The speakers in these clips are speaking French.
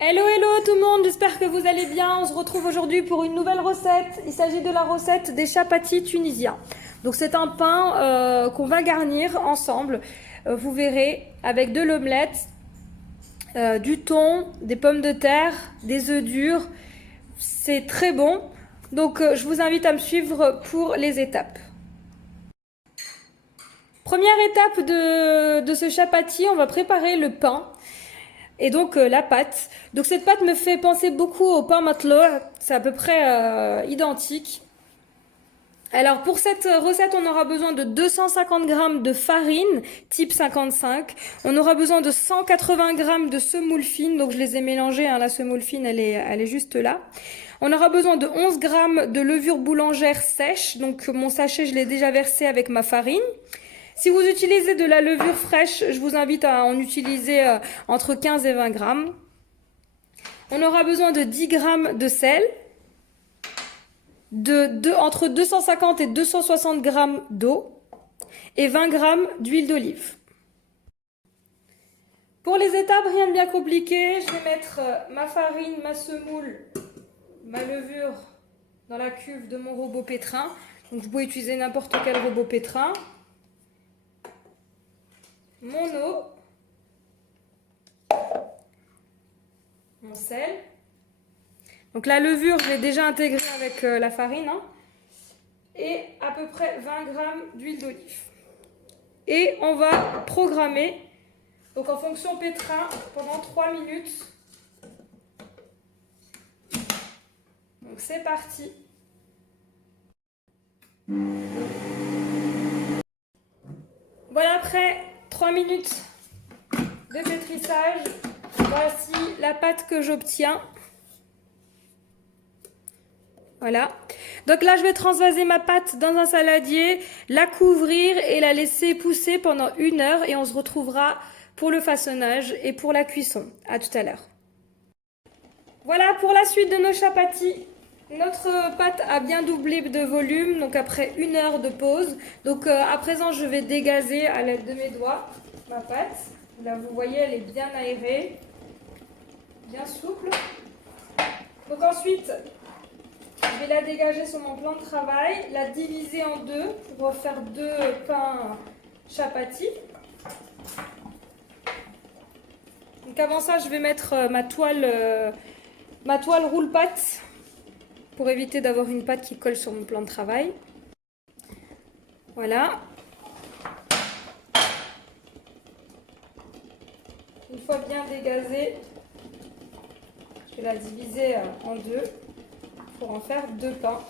Hello hello tout le monde, j'espère que vous allez bien. On se retrouve aujourd'hui pour une nouvelle recette. Il s'agit de la recette des chapatis tunisiens. Donc c'est un pain qu'on va garnir ensemble, vous verrez, avec de l'omelette, du thon, des pommes de terre, des œufs durs. C'est très bon. Donc je vous invite à me suivre pour les étapes. Première étape de ce chapati, on va préparer le pain. Et donc la pâte. Donc cette pâte me fait penser beaucoup au pain matelot. C'est à peu près identique. Alors pour cette recette, on aura besoin de 250 grammes de farine type 55. On aura besoin de 180 grammes de semoule fine. Donc je les ai mélangées. Hein, la semoule fine, elle est juste là. On aura besoin de 11 grammes de levure boulangère sèche. Donc mon sachet, je l'ai déjà versé avec ma farine. Si vous utilisez de la levure fraîche, je vous invite à en utiliser entre 15 et 20 grammes. On aura besoin de 10 grammes de sel, entre 250 et 260 grammes d'eau et 20 grammes d'huile d'olive. Pour les étapes, rien de bien compliqué. Je vais mettre ma farine, ma semoule, ma levure dans la cuve de mon robot pétrin. Donc vous pouvez utiliser n'importe quel robot pétrin. Mon eau, mon sel. Donc la levure, je l'ai déjà intégrée avec la farine. Hein, et à peu près 20 grammes d'huile d'olive. Et on va programmer, donc en fonction pétrin, pendant 3 minutes. Donc c'est parti. Voilà, après 3 minutes de pétrissage, voici la pâte que j'obtiens. Voilà. Donc là, je vais transvaser ma pâte dans un saladier, la couvrir et la laisser pousser pendant 1 heure. Et on se retrouvera pour le façonnage et pour la cuisson. À tout à l'heure. Voilà pour la suite de nos chapatis. Notre pâte a bien doublé de volume, donc après 1 heure de pause. Donc à présent, je vais dégazer à l'aide de mes doigts ma pâte. Là, vous voyez, elle est bien aérée, bien souple. Donc ensuite, je vais la dégager sur mon plan de travail, la diviser en deux pour faire 2 pains chapatis. Donc avant ça, je vais mettre ma toile roule-pâte pour éviter d'avoir une pâte qui colle sur mon plan de travail. Voilà. Une fois bien dégazée, je vais la diviser en deux pour en faire 2 pains.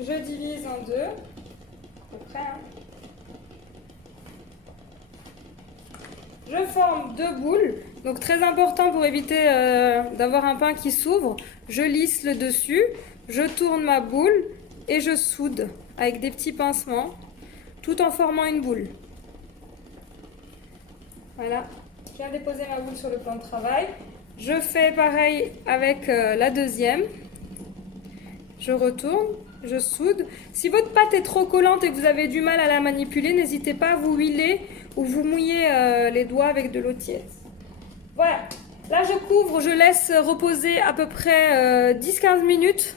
Je divise en deux, à peu près. Hein. Je forme 2 boules. Donc très important pour éviter d'avoir un pain qui s'ouvre. Je lisse le dessus, je tourne ma boule et je soude avec des petits pincements tout en formant une boule. Voilà, je viens déposer ma boule sur le plan de travail. Je fais pareil avec la deuxième. Je retourne, je soude. Si votre pâte est trop collante et que vous avez du mal à la manipuler, n'hésitez pas à vous huiler ou vous mouiller les doigts avec de l'eau tiède. Voilà, là je couvre, je laisse reposer à peu près 10-15 minutes.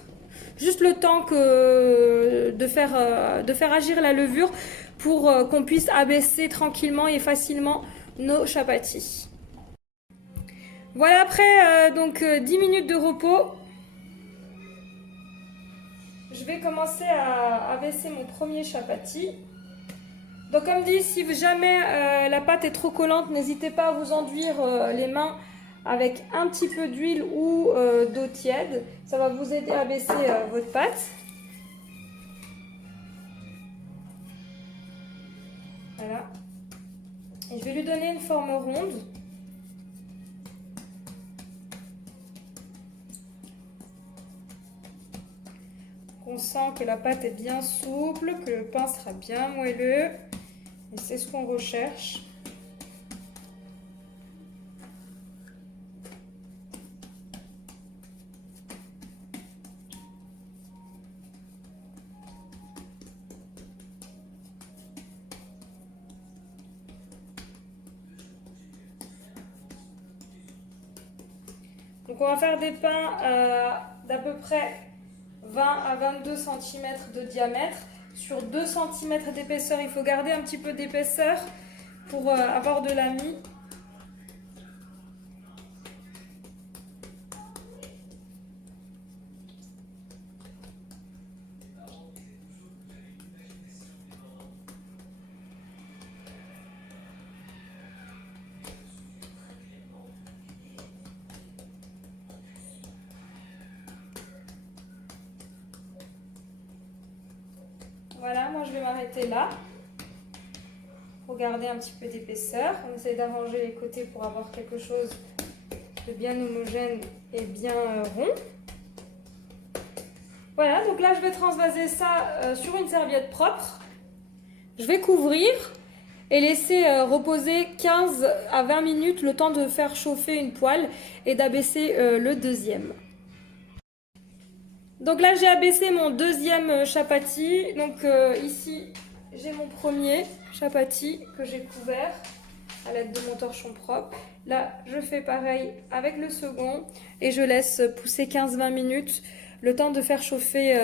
Juste le temps de faire agir la levure pour qu'on puisse abaisser tranquillement et facilement nos chapatis. Voilà, après 10 minutes de repos, je vais commencer à abaisser mon premier chapati. Donc comme dit, si jamais la pâte est trop collante, n'hésitez pas à vous enduire les mains avec un petit peu d'huile ou d'eau tiède. Ça va vous aider à baisser votre pâte. Voilà. Et je vais lui donner une forme ronde. On sent que la pâte est bien souple, que le pain sera bien moelleux. Et c'est ce qu'on recherche. Donc on va faire des pains d'à peu près 20 à 22 cm de diamètre sur 2 cm d'épaisseur. Il faut garder un petit peu d'épaisseur pour avoir de la mie. Voilà, moi je vais m'arrêter là. Pour garder un petit peu d'épaisseur. On essaie d'arranger les côtés pour avoir quelque chose de bien homogène et bien rond. Voilà, donc là je vais transvaser ça sur une serviette propre. Je vais couvrir et laisser reposer 15 à 20 minutes le temps de faire chauffer une poêle et d'abaisser le deuxième. Donc là j'ai abaissé mon deuxième chapati. Donc ici j'ai mon premier chapati que j'ai couvert à l'aide de mon torchon propre. Là je fais pareil avec le second et je laisse pousser 15-20 minutes le temps de faire chauffer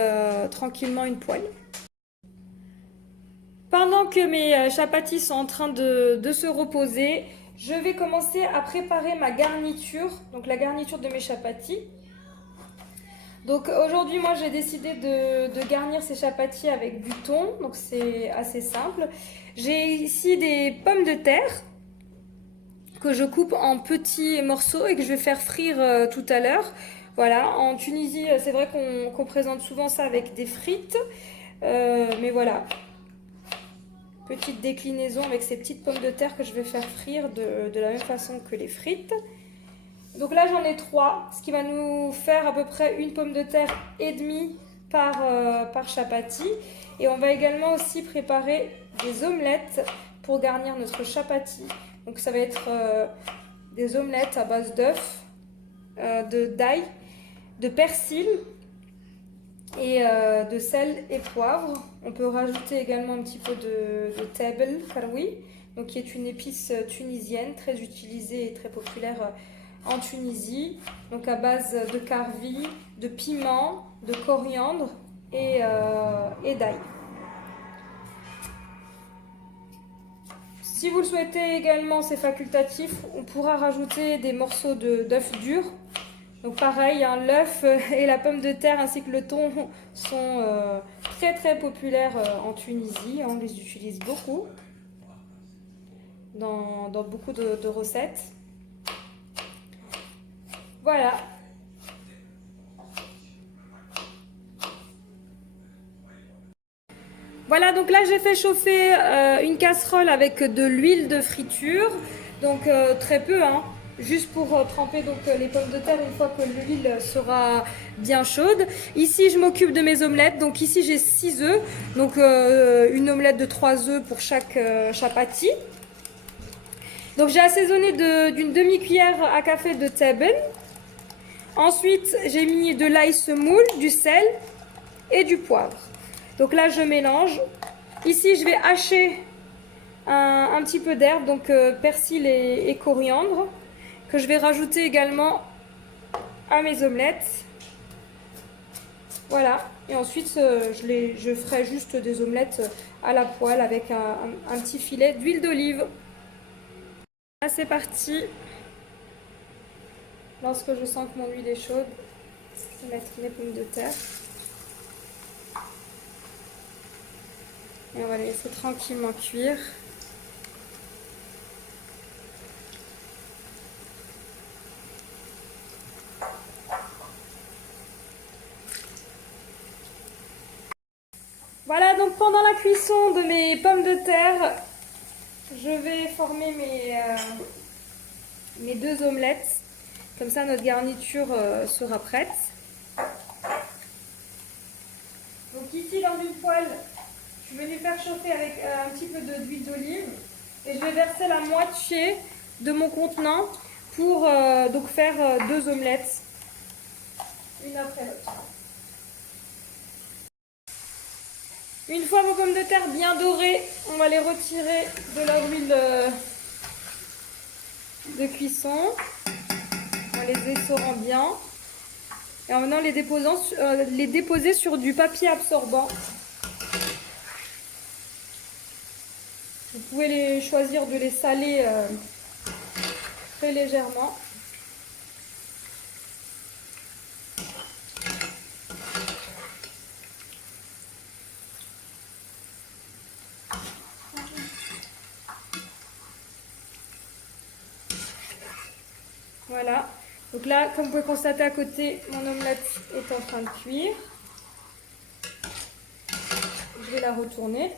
tranquillement une poêle. Pendant que mes chapatis sont en train de se reposer, je vais commencer à préparer ma garniture, donc la garniture de mes chapatis. Donc aujourd'hui, moi j'ai décidé de garnir ces chapatis avec du thon, donc c'est assez simple. J'ai ici des pommes de terre que je coupe en petits morceaux et que je vais faire frire tout à l'heure. Voilà, en Tunisie, c'est vrai qu'on présente souvent ça avec des frites, mais voilà. Petite déclinaison avec ces petites pommes de terre que je vais faire frire de la même façon que les frites. Donc là j'en ai 3, ce qui va nous faire à peu près une pomme de terre et demie par chapati. Et on va également aussi préparer des omelettes pour garnir notre chapati. Donc ça va être des omelettes à base d'œufs, d'ail, de persil et de sel et poivre. On peut rajouter également un petit peu de tebel karoui, donc qui est une épice tunisienne très utilisée et très populaire en Tunisie, donc à base de karvi, de piment, de coriandre et d'ail. Si vous le souhaitez également, c'est facultatif, on pourra rajouter des morceaux d'œufs durs. Donc pareil, hein, l'œuf et la pomme de terre ainsi que le thon sont très très populaires en Tunisie. On les utilise beaucoup dans beaucoup de recettes. Voilà. Voilà, donc là j'ai fait chauffer une casserole avec de l'huile de friture. Donc très peu, hein. Juste pour tremper donc les pommes de terre une fois que l'huile sera bien chaude. Ici je m'occupe de mes omelettes. Donc ici j'ai 6 œufs. Donc une omelette de 3 œufs pour chaque chapati. Donc j'ai assaisonné d'une demi-cuillère à café de tebel. Ensuite j'ai mis de l'ail semoule, du sel et du poivre. Donc là je mélange. Ici je vais hacher un petit peu d'herbe, donc persil et coriandre, que je vais rajouter également à mes omelettes. Voilà, et ensuite je ferai juste des omelettes à la poêle avec un petit filet d'huile d'olive. Là c'est parti. Lorsque je sens que mon huile est chaude, je vais mettre mes pommes de terre. Et on va les laisser tranquillement cuire. Voilà, donc pendant la cuisson de mes pommes de terre, je vais former mes 2 omelettes. Comme ça, notre garniture sera prête. Donc ici, dans une poêle, je vais les faire chauffer avec un petit peu d'huile d'olive. Et je vais verser la moitié de mon contenant pour donc faire 2 omelettes, une après l'autre. Une fois vos pommes de terre bien dorées, on va les retirer de leur huile de cuisson. en les essorant bien. Et en venant les déposer sur du papier absorbant. Vous pouvez choisir de les saler très légèrement. Voilà. Donc là, comme vous pouvez constater à côté, mon omelette est en train de cuire. Je vais la retourner.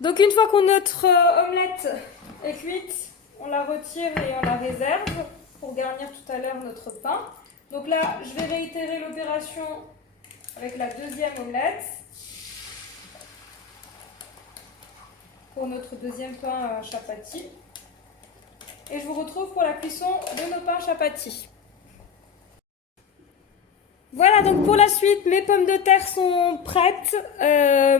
Donc une fois que notre omelette est cuite, on la retire et on la réserve pour garnir tout à l'heure notre pain. Donc là, je vais réitérer l'opération avec la deuxième omelette pour notre deuxième pain chapati. Et je vous retrouve pour la cuisson de nos pains chapati. Voilà, donc pour la suite, mes pommes de terre sont prêtes,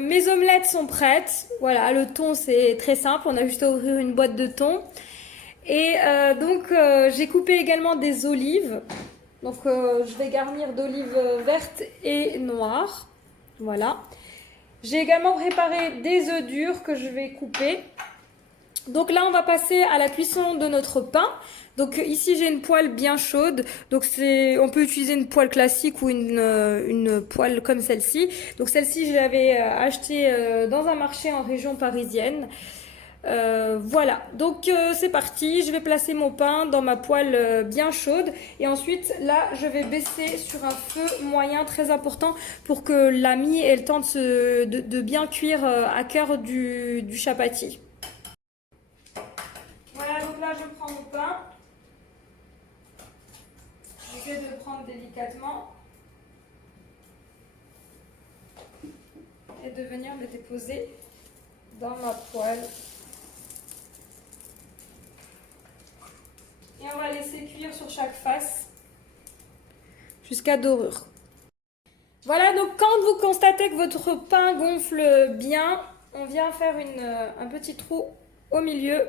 mes omelettes sont prêtes. Voilà, le thon c'est très simple, on a juste à ouvrir une boîte de thon. Et donc j'ai coupé également des olives. Donc je vais garnir d'olives vertes et noires. Voilà. J'ai également préparé des œufs durs que je vais couper. Donc là, on va passer à la cuisson de notre pain. Donc ici, j'ai une poêle bien chaude. Donc on peut utiliser une poêle classique ou une poêle comme celle-ci. Donc celle-ci, je l'avais achetée dans un marché en région parisienne. Voilà, donc c'est parti, je vais placer mon pain dans ma poêle bien chaude et ensuite là je vais baisser sur un feu moyen très important pour que la mie ait le temps de bien cuire à cœur du chapati. Voilà, donc là je prends mon pain, j'essaie de le prendre délicatement et de venir le déposer dans ma poêle. Et on va laisser cuire sur chaque face jusqu'à dorure. Voilà, donc quand vous constatez que votre pain gonfle bien, on vient faire un petit trou au milieu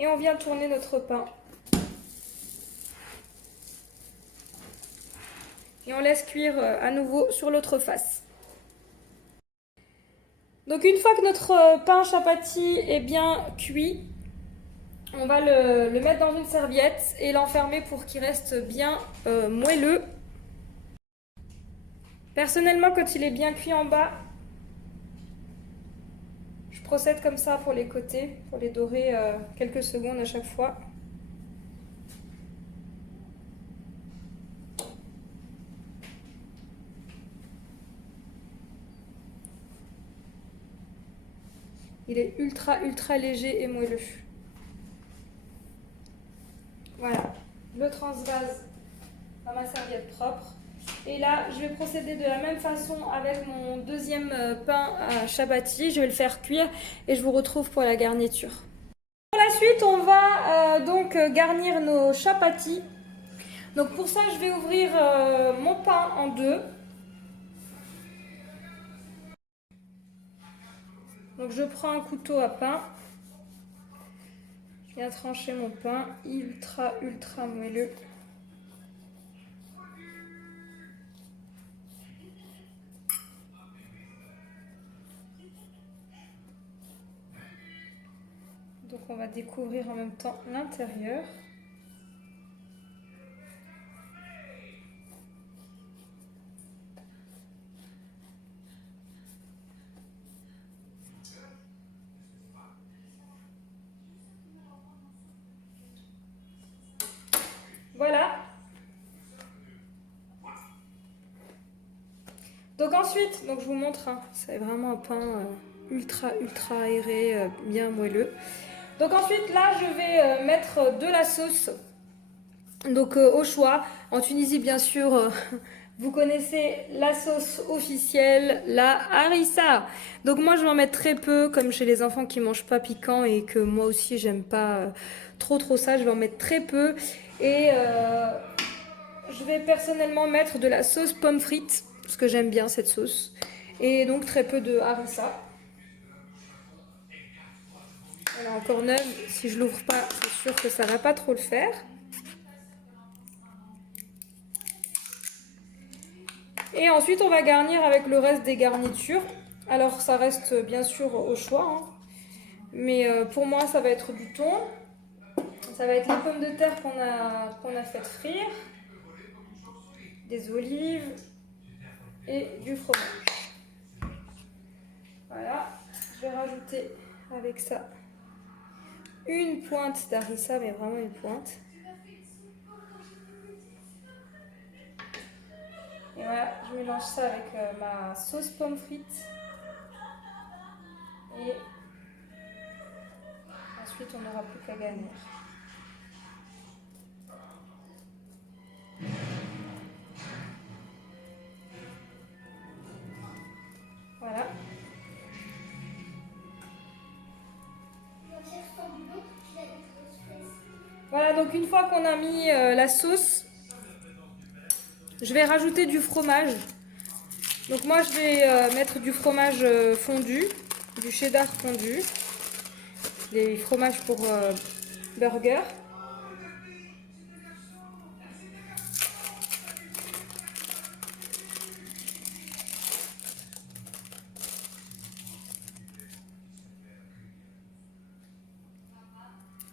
et on vient tourner notre pain. Et on laisse cuire à nouveau sur l'autre face. Donc une fois que notre pain chapati est bien cuit, on va le mettre dans une serviette et l'enfermer pour qu'il reste bien moelleux. Personnellement, quand il est bien cuit en bas, je procède comme ça pour les côtés, pour les dorer quelques secondes à chaque fois. Il est ultra léger et moelleux. Voilà, je le transvase dans ma serviette propre. Et là, je vais procéder de la même façon avec mon deuxième pain à chapati. Je vais le faire cuire et je vous retrouve pour la garniture. Pour la suite, on va donc garnir nos chapatis. Donc pour ça, je vais ouvrir mon pain en deux. Donc je prends un couteau à pain. Je viens trancher mon pain ultra moelleux. Donc on va découvrir en même temps l'intérieur. Voilà. Donc ensuite, donc je vous montre, hein, c'est vraiment un pain ultra aéré, bien moelleux. Donc ensuite là, je vais mettre de la sauce. Donc au choix, en Tunisie bien sûr, vous connaissez la sauce officielle, la harissa. Donc moi je vais en mettre très peu, comme chez les enfants qui mangent pas piquant et que moi aussi j'aime pas trop ça, je vais en mettre très peu. Et je vais personnellement mettre de la sauce pomme frites, parce que j'aime bien cette sauce. Et donc très peu de harissa. Elle est encore neuve, si je l'ouvre pas, c'est sûr que ça va pas trop le faire. Et ensuite, on va garnir avec le reste des garnitures. Alors, ça reste bien sûr au choix, hein. Mais pour moi, ça va être du thon. Ça va être les pommes de terre qu'on a fait frire, des olives et du fromage. Voilà, je vais rajouter avec ça une pointe d'harissa, mais vraiment une pointe. Et voilà, je mélange ça avec ma sauce pomme frites. Et ensuite, on n'aura plus qu'à garnir. Voilà. Voilà, donc une fois qu'on a mis la sauce, je vais rajouter du fromage. Donc moi, je vais mettre du fromage fondu, du cheddar fondu, des fromages pour burger.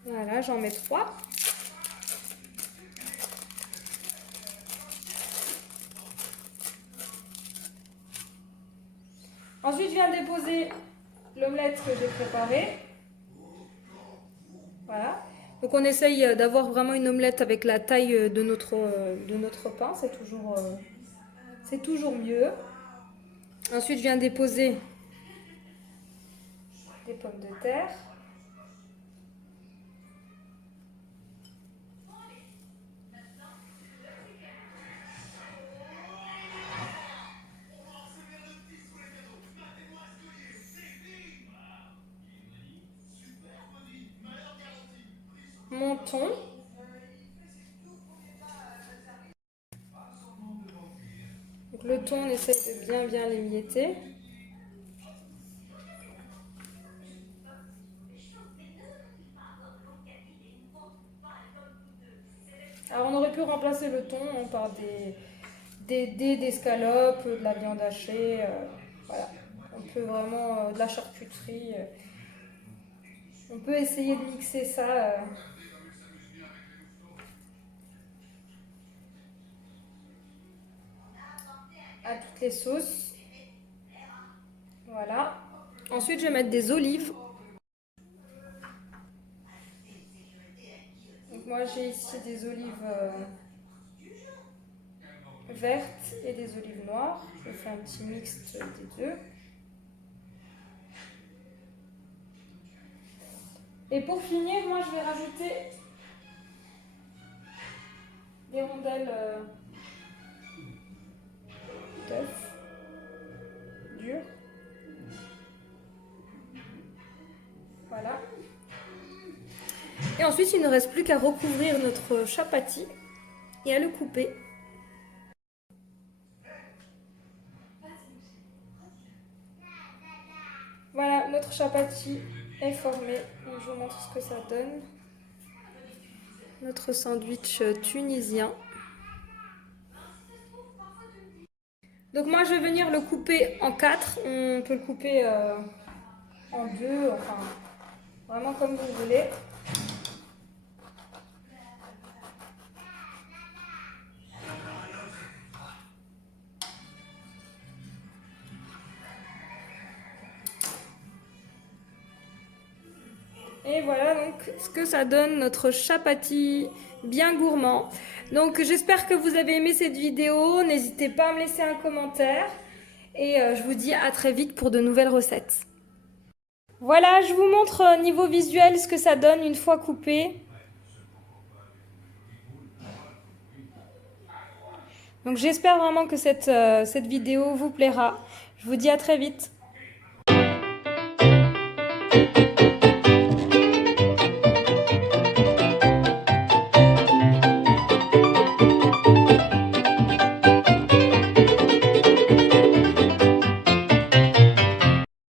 Voilà, j'en mets 3. Ensuite, je viens déposer l'omelette que j'ai préparée. Voilà. Donc on essaye d'avoir vraiment une omelette avec la taille de notre pain. C'est toujours mieux. Ensuite, je viens déposer des pommes de terre. Mon thon. Donc le thon, on essaye de bien l'émietter. Alors on aurait pu remplacer le thon par des dés d'escalope, de la viande hachée, voilà. On peut vraiment de la charcuterie. On peut essayer de mixer ça. À toutes les sauces. Voilà. Ensuite, je vais mettre des olives. Donc moi, j'ai ici des olives vertes et des olives noires. Je fais un petit mix des deux. Et pour finir, moi, je vais rajouter des rondelles d'œuf dur. Voilà. Et ensuite, il ne reste plus qu'à recouvrir notre chapati et à le couper. Voilà, notre chapati est formé. Donc, je vous montre ce que ça donne. Notre sandwich tunisien. Donc moi, je vais venir le couper en 4. On peut le couper en 2, enfin, vraiment comme vous voulez. Et voilà donc ce que ça donne notre chapati bien gourmand. Donc j'espère que vous avez aimé cette vidéo. N'hésitez pas à me laisser un commentaire. Et je vous dis à très vite pour de nouvelles recettes. Voilà, je vous montre niveau visuel ce que ça donne une fois coupé. Donc j'espère vraiment que cette vidéo vous plaira. Je vous dis à très vite.